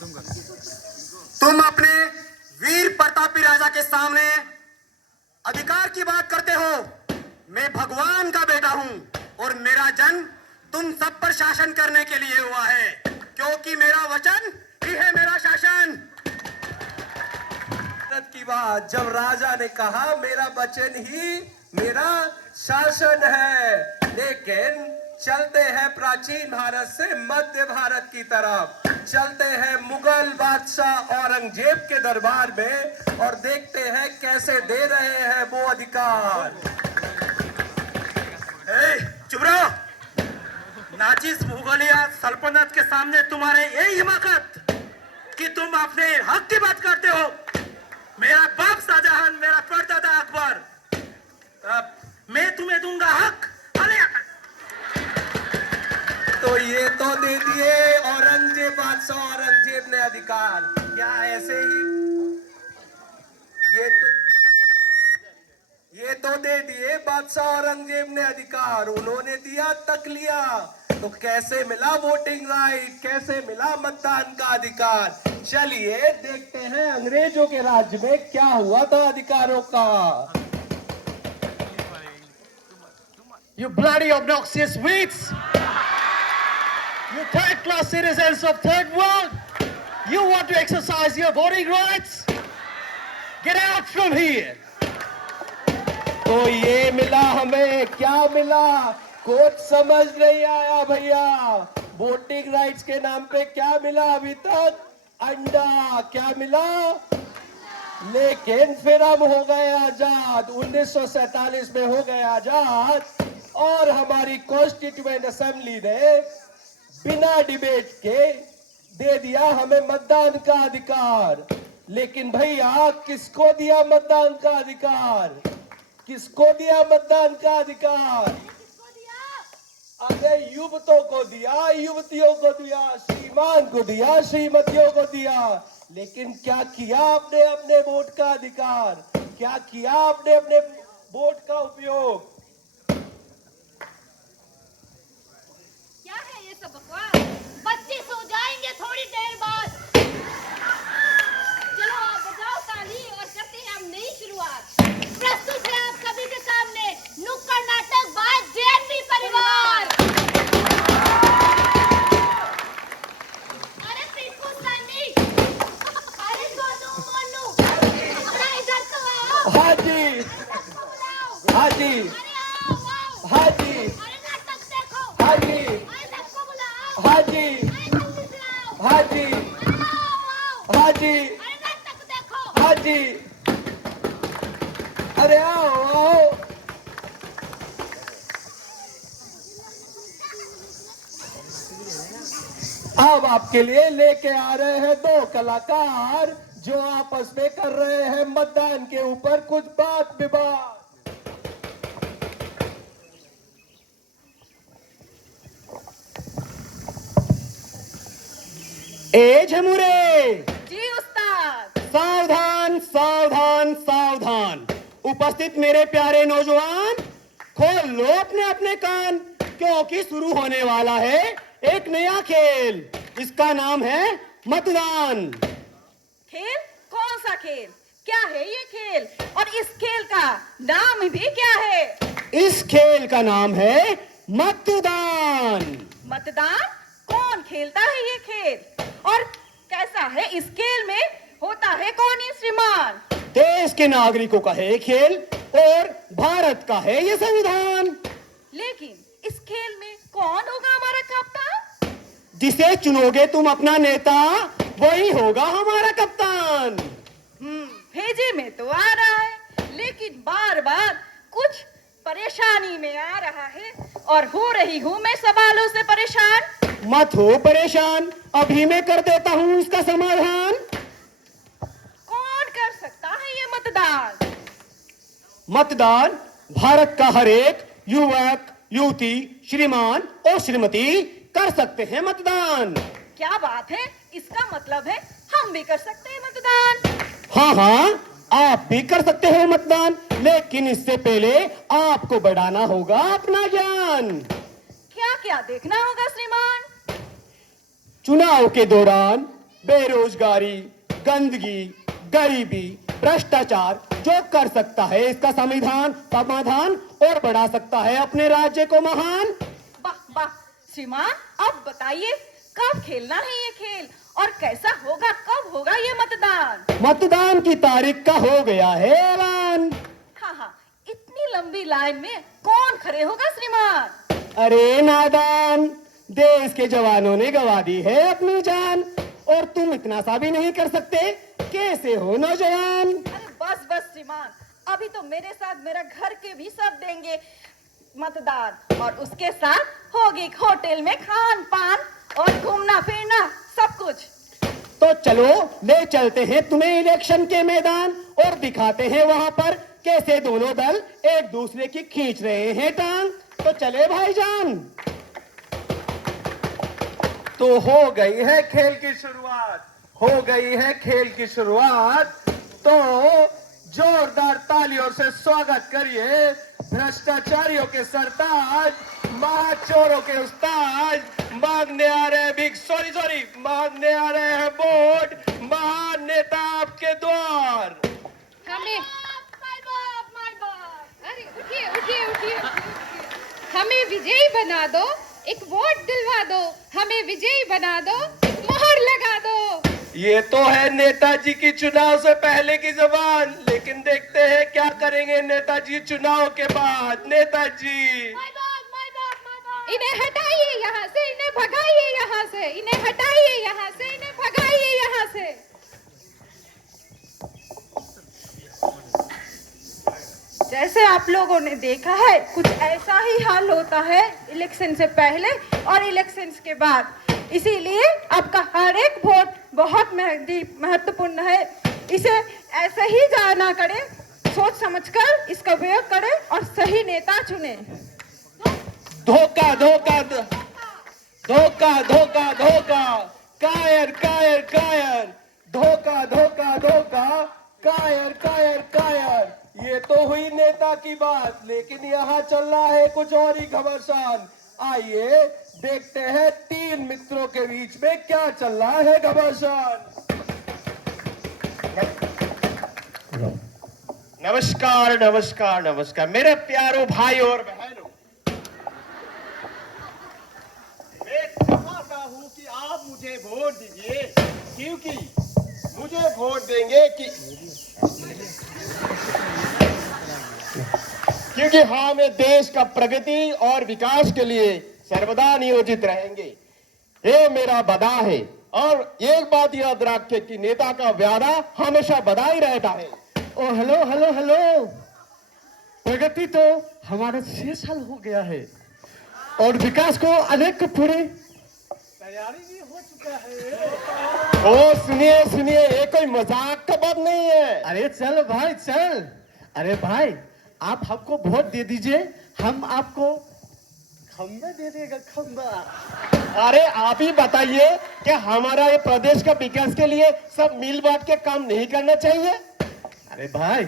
तुम अपने वीर प्रतापी राजा के सामने अधिकार की बात करते हो। मैं भगवान का बेटा हूं और मेरा जन्म तुम सब पर शासन करने के लिए हुआ है, क्योंकि मेरा वचन ही है मेरा शासन। की बात जब राजा ने कहा मेरा वचन ही मेरा शासन है, लेकिन चलते हैं प्राचीन भारत से मध्य भारत की तरफ, चलते हैं मुगल बादशाह औरंगजेब के दरबार में और देखते हैं कैसे दे रहे हैं वो अधिकार। चुप रहो। नाचिस मुगलिया सल्तनत के सामने तुम्हारे यही हिमाकत कि तुम अपने हक की बात करते हो। मेरा बाप शाहजहां, मेरा परदादा अकबर, मैं तुम्हें दूंगा हक। तो ये तो दे दिए औरंगजेब, बादशाह औरंगजेब ने अधिकार, क्या ऐसे ही ये तो दे दिए बादशाह औरंगजेब ने अधिकार, उन्होंने दिया तक लिया, तो कैसे मिला वोटिंग राइट, कैसे मिला मतदान का अधिकार? चलिए देखते हैं अंग्रेजों के राज्य में क्या हुआ था अधिकारों का। You bloody obnoxious weeds! You third-class citizens of third world! You want to exercise your voting rights? Get out from here! तो ये मिला हमें, क्या मिला कुछ समझ नहीं आया भैया। वोटिंग राइट्स के नाम पे क्या मिला अभी तक? अंडा। क्या मिला? लेकिन फिर हम हो गए आजाद, 1947 में हो गए आजाद, और हमारी कॉन्स्टिट्यूएंट असेंबली ने बिना डिबेट के दे दिया हमें मतदान का अधिकार। लेकिन भैया किसको दिया मतदान का अधिकार? किसको दिया मतदान का अधिकार? अरे युवकों को दिया, युवतियों को दिया, श्रीमान को दिया, श्रीमतियों को दिया। लेकिन क्या किया आपने अपने वोट का अधिकार? क्या किया आपने अपने वोट का उपयोग? क्या है ये सब बकवास? बच्चे सो जाएंगे थोड़ी देर बाद। चलो आप बजाओ ताली और करते हैं हम नई शुरुआत। प्रस्तुत है आप सभी के सामने नुक्कड़ नाटक बाय जेएनवी परिवार। अरे पीकू सनी, अरे मोनू, थोड़ा इधर तो आओ। हाँ जी, हाँ जी, अरे आओ। हाँ जी, अरे नाटक देखो। हाँ जी, अरे सबको बुलाओ। हाँ जी, अरे जल्दी बुलाओ। हाँ जी, अरे आओ। हाँ जी, अरे नाटक देखो। हाँ जी। अरे आओ। अब आपके लिए लेके आ रहे हैं दो कलाकार जो आपस में कर रहे हैं मतदान के ऊपर कुछ बात विवाद। ए झमुरे! जी उस्ताद। सावधान सावधान सावधान! उपस्थित मेरे प्यारे नौजवान, खोल लो अपने अपने कान, क्योंकि शुरू होने वाला है एक नया खेल। इसका नाम है मतदान। खेल? कौन सा खेल? क्या है ये खेल? और इस खेल का नाम भी क्या है? इस खेल का नाम है मतदान। मतदान? कौन खेलता है ये खेल? और कैसा है इस खेल में? होता है कौन ये श्रीमान? देश के नागरिकों का है खेल और भारत का है ये संविधान। लेकिन इस खेल में कौन होगा हमारा कप्तान? जिसे चुनोगे तुम अपना नेता, वही होगा हमारा कप्तान। भेजे में तो आ रहा है, लेकिन बार बार कुछ परेशानी में आ रहा है और हो रही हूँ मैं सवालों से परेशान। मत हो परेशान, अभी मैं कर देता हूँ इसका समाधान। कौन कर सकता है ये मतदान? मतदान भारत का हर एक युवक, युवती, श्रीमान और श्रीमती कर सकते हैं मतदान। क्या बात है, इसका मतलब है हम भी कर सकते हैं मतदान। हाँ हाँ, आप भी कर सकते हो मतदान, लेकिन इससे पहले आपको बढ़ाना होगा अपना ज्ञान। क्या क्या देखना होगा श्रीमान? चुनाव के दौरान बेरोजगारी, गंदगी, गरीबी, भ्रष्टाचार जो कर सकता है इसका संविधान समाधान और बढ़ा सकता है अपने राज्य को महान। वाह वाह श्रीमान, अब बताइए कब खेलना है ये खेल और कैसा होगा, कब होगा ये मतदान? मतदान की तारीख का हो गया है ऐलान। हाँ हाँ, इतनी लंबी लाइन में कौन खड़े होगा श्रीमान? अरे नादान, देश के जवानों ने गंवा दी है अपनी जान और तुम इतना सा भी नहीं कर सकते, कैसे हो नौजवान? अरे बस बस श्रीमान, अभी तो मेरे साथ मेरा घर के भी सब देंगे मतदान और उसके साथ होगी होटल में खान पान और घूमना फिरना सब कुछ। तो चलो ले चलते हैं तुम्हें इलेक्शन के मैदान और दिखाते हैं वहां पर कैसे दोनों दल एक दूसरे की खींच रहे हैं टांग। तो चले भाईजान। तो हो गई है खेल की शुरुआत, हो गई है खेल की शुरुआत। तो जोरदार तालियों से स्वागत करिए भ्रष्टाचारियों के सरताज, महाचोरों के उस्ताद, मांगने आ रहे हैं बिग सॉरी मांगने आ रहे हैं वोट, महान नेता आपके द्वार। हमें माय बाप, अरे उठिए उठिए उठिए, हमें विजयी बना दो, एक वोट दिलवा दो, हमें विजयी बना दो, एक मोहर लगा दो। ये तो है नेताजी की चुनाव से पहले की जबान, लेकिन देखते हैं क्या करेंगे नेताजी चुनाव के बाद। नेताजी इन्हें हटाइए यहाँ से, इन्हें भगाइए यहाँ से, इन्हें हटाइए यहाँ से, इन्हें भगाइए यहाँ से। जैसे आप लोगों ने देखा है कुछ ऐसा ही हाल होता है इलेक्शन से पहले और इलेक्शन के बाद, इसीलिए आपका हर एक वोट बहुत महत्वपूर्ण है। इसे ऐसे ही जाना करें, सोच समझकर इसका उपयोग करें और सही नेता चुने। धोखा धोखा धोखा धोखा धोखा, कायर कायर कायर, धोखा धोखा धोखा, कायर कायर कायर। ये तो हुई नेता की बात, लेकिन यहाँ चल रहा है कुछ और ही घमासान। आइए देखते हैं तीन मित्रों के बीच में क्या चल रहा है घमासान। नमस्कार नमस्कार नमस्कार मेरे प्यारों भाई और बहनों, मैं चाहता हूं कि आप मुझे वोट दीजिए, क्योंकि मुझे वोट देंगे क्योंकि हम देश का प्रगति और विकास के लिए सर्वदा नियोजित रहेंगे। ये मेरा वादा है और एक बात याद रखें कि नेता का वादा हमेशा वादा ही रहता है। ओ हेलो हेलो हेलो, प्रगति तो हमारा 6 साल हो गया है और विकास को अनेक पूरी तैयारी भी हो चुका है। ओ सुनिए सुनिए, ये कोई मजाक का बात नहीं है। अरे चल भाई चल। अरे भाई आप हमको वोट दे दीजिए, हम आपको खंबा दे देगा, खंबा। अरे आप ही बताइए कि हमारा ये प्रदेश का विकास के लिए सब मिल बांट के काम नहीं करना चाहिए? अरे भाई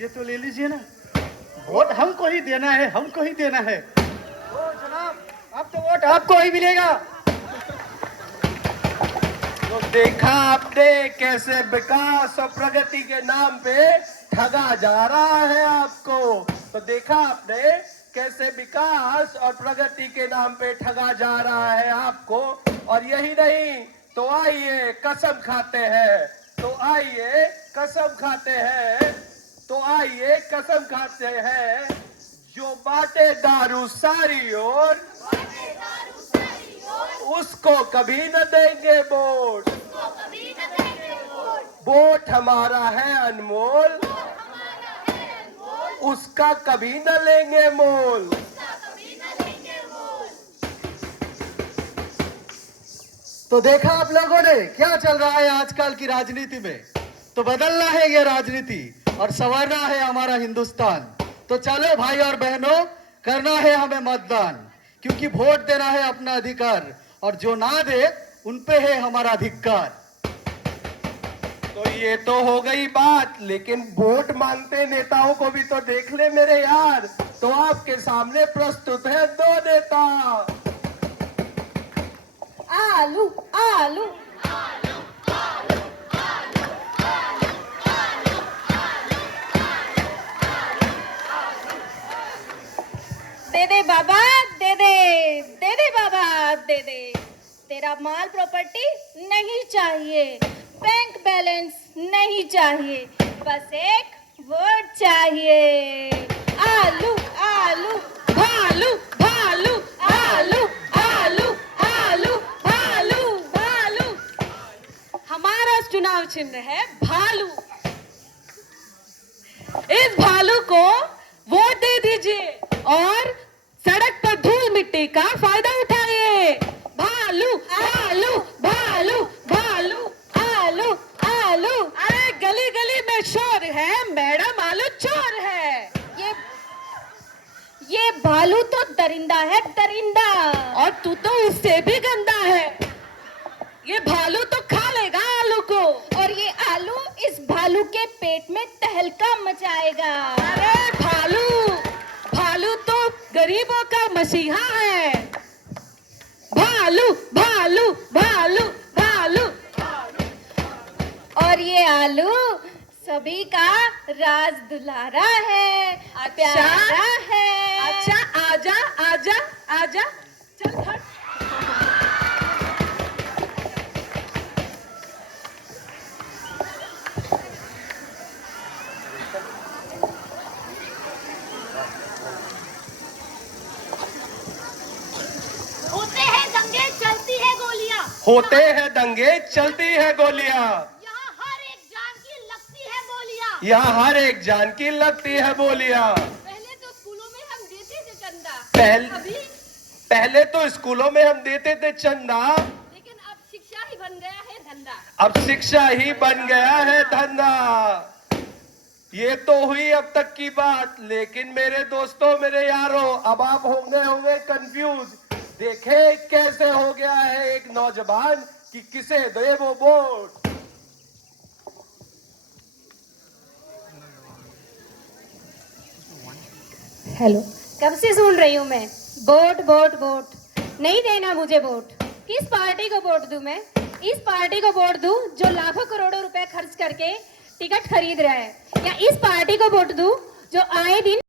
ये तो ले लीजिए ना, वोट हमको ही देना है, हमको ही देना है। ओ जनाब, अब तो वोट आपको ही मिलेगा। तो देखा आपने कैसे विकास और प्रगति के नाम पे ठगा जा रहा है आपको। तो देखा आपने कैसे विकास और प्रगति के नाम पे ठगा जा रहा है आपको। और यही नहीं, तो आइए कसम खाते हैं, तो आइए कसम खाते हैं, तो आइए कसम खाते हैं, जो बाटे दारू सारी ओर उसको कभी न देंगे वोट। वोट हमारा है अनमोल, उसका कभी न लेंगे मोल। तो देखा आप लोगों ने क्या चल रहा है आजकल की राजनीति में। तो बदलना है ये राजनीति और संवारना है हमारा हिंदुस्तान। तो चलो भाई और बहनों, करना है हमें मतदान, क्योंकि वोट देना है अपना अधिकार और जो ना दे उन पे है हमारा अधिकार। तो ये तो हो गई बात, लेकिन वोट मांगते नेताओं को भी तो देख ले मेरे यार। तो आपके सामने प्रस्तुत है दो नेता। आलू आलू तेरा माल प्रॉपर्टी नहीं चाहिए, बैंक बैलेंस नहीं चाहिए, बस एक वर्ड चाहिए, आलू आलू भालू भालू आलू आलू आलू भालू भालू। हमारा चुनाव चिन्ह है भालू। इस भालू को वोट दे दीजिए और सड़क पर धूल मिट्टी का फायदा उठाइए। भालू आलू भालू भालू आलू आलू। अरे गली गली में शोर है, मैडम आलू चोर है। ये भालू तो दरिंदा है, दरिंदा। और तू तो उससे भी गंदा है। ये भालू तो खा लेगा आलू को, और ये आलू इस भालू के पेट में तहलका मचाएगा। अरे भालू, भालू तो गरीबों का मसीहा है। भालू भालू भालू भालू। और ये आलू सभी का राज दुलारा है, प्यारा है। अच्छा आजा आजा आजा, चल हट। होते हैं दंगे चलती है गोलियां, होते हैं दंगे चलती है गोलियां, यहाँ हर एक जान की लगती है बोलियां। यहाँ हर एक जान की लगती है बोलियां। पहले तो स्कूलों में हम देते थे चंदा, पहले तो स्कूलों में हम देते थे चंदा, लेकिन अब शिक्षा ही बन गया है धंधा। अब शिक्षा ही बन गया है धंधा। ये तो हुई अब तक की बात, लेकिन मेरे दोस्तों, मेरे यारों, अब आप होंगे कंफ्यूज। देखे कैसे हो गया है एक नौजवान कि किसे दे वो वोट। हेलो, कब से सुन रही हूँ मैं, वोट वोट वोट। नहीं देना मुझे वोट। किस पार्टी को वोट दूं मैं? इस पार्टी को वोट दूं जो लाखों करोड़ों रुपए खर्च करके टिकट खरीद रहा है, या इस पार्टी को वोट दूं जो आए दिन